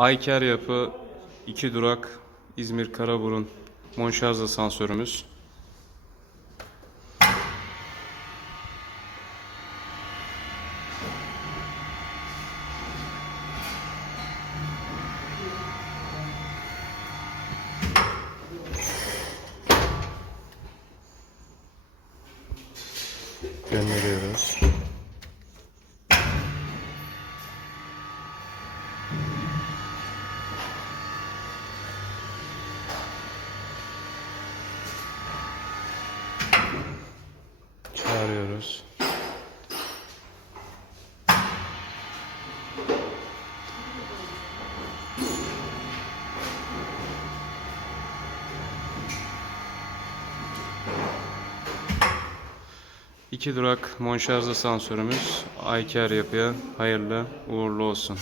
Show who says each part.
Speaker 1: Ayker yapı 2 durak İzmir Karaburun monşarz asansörümüz. Gönderiyoruz. Çağırıyoruz. İki durak monşarz asansörümüz Ayker yapıya hayırlı uğurlu olsun.